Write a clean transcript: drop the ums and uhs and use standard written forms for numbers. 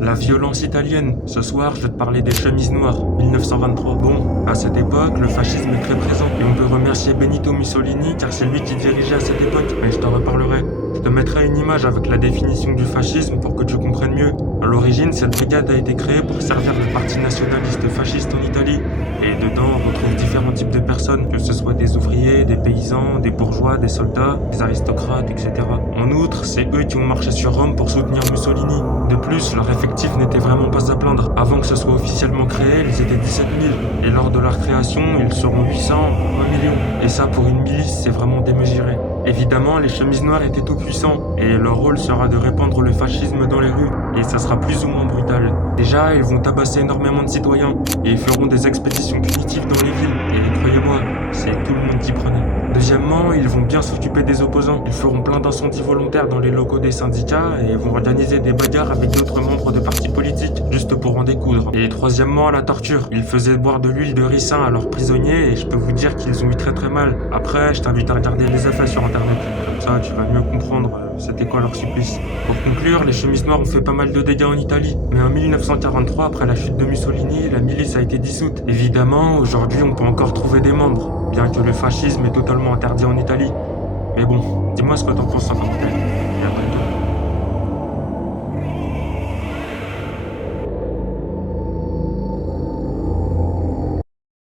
La violence italienne. Ce soir, je vais te parler des chemises noires, 1923. Bon, à cette époque, le fascisme est très présent et on peut remercier Benito Mussolini car c'est lui qui dirigeait à cette époque, mais je t'en reparlerai. Je te mettrai une image avec la définition du fascisme pour que tu comprennes mieux. À l'origine, cette brigade a été créée pour servir le parti nationaliste fasciste en Italie. Et dedans, on retrouve différents types de personnes, que ce soit des ouvriers, des paysans, des bourgeois, des soldats, des aristocrates, etc. En outre, c'est eux qui ont marché sur Rome pour soutenir Mussolini. De plus, leur effectif n'était vraiment pas à plaindre. Avant que ce soit officiellement créé, ils étaient 17 000. Et lors de leur création, ils seront 800 ou 1 million. Et ça, pour une milice, c'est vraiment démesuré. Évidemment, les chemises noires étaient tout puissants, et leur rôle sera de répandre le fascisme dans les rues, et ça sera plus ou moins brutal. Déjà, ils vont tabasser énormément de citoyens, et ils feront des expéditions punitives dans les villes, et croyez-moi, c'est tout le monde qui prenait. Deuxièmement, ils vont bien s'occuper des opposants. Ils feront plein d'incendies volontaires dans les locaux des syndicats et vont organiser des bagarres avec d'autres membres de partis politiques, juste pour en découdre. Et troisièmement, la torture. Ils faisaient boire de l'huile de ricin à leurs prisonniers et je peux vous dire qu'ils ont eu très très mal. Après, je t'invite à regarder les effets sur internet. Comme ça, tu vas mieux comprendre c'était quoi leur supplice. Pour conclure, les chemises noires ont fait pas mal de dégâts en Italie. Mais en 1943, après la chute de Mussolini, la milice a été dissoute. Évidemment, aujourd'hui, on peut encore trouver des membres, bien que le fascisme est totalement interdit en Italie. Mais bon, dis-moi ce que t'en penses en commentaire. Et à bientôt.